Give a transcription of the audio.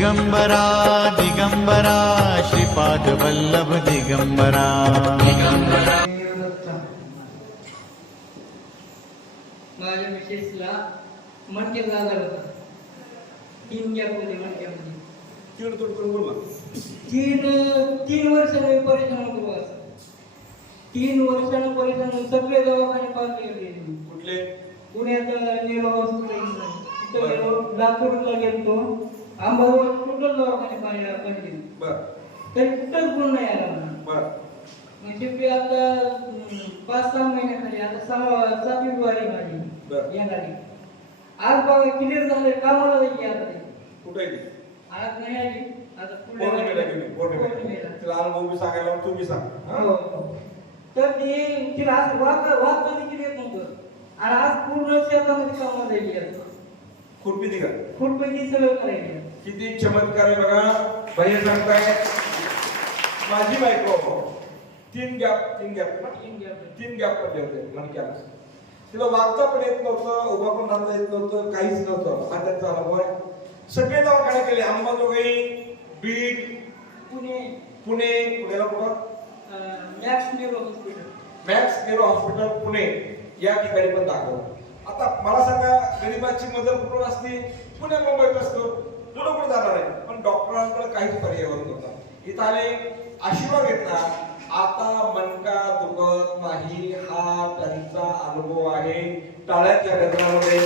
दिगंबरा दिगंबरा श्रीपाद वल्लभ दिगंबरा माझ्या मिसेसला मणक्याचा आजार होता. 3 गॅप होते मणक्यामध्ये. 3 वर्षाने परेशान होतो बस. 3 वर्षाने परेशान सगळे दवाखाने पास केले. कुठले? पुण्यात नेहरू हॉस्पिटल तिथं लातूरला गेलतो. आंबावर टोटल दवाखाने पाहिजे. तरी कुठंच गुण नाही आला मला. मग शेवटी आता 5-6 महिन्याखाली आता 7 फेब्रुवारी माझी येणारी. आज बघा क्लिअर झालंय. कामाला जायची आता ते. कुठे आज नाही आली. आता पौर्णिमेला तिला अनुभव मी सांगायला तुम्ही सांग. हो. तर तिला असं वाद देखील येत नव्हतं. आणि आज पूर्ण शेतामध्ये कामाला जायची. खुरपी का? खुरपी सगळं करायची. किती चमत्कार आहे बघा. भैया सांगताय माझी बायको 3 गॅप पडले होते मणक्याला. तिला वागता पण येत नव्हतं, उभा पण राहता येत नव्हतं, काहीच नव्हतं. हा त्यांचा अनुभव आहे. सगळे दवाखाने केले. अंबाजोगाई, बीड, पुण्याला कुठं मॅक्स नेरो हॉस्पिटल पुणे या ठिकाणी पण दाखवलं. आता मला सांगा गरीबाची मदत कुठून असते? पुणे मुंबईत असतो. कुठं जाणार आहे. पण डॉक्टरांकडे काहीच पर्याय होत नव्हता. इथं आले, आशीर्वाद घेतला. आता मणका दुखत नाही. हा त्यांचा अनुभव आहे. टाळ्याच्या गजरामध्ये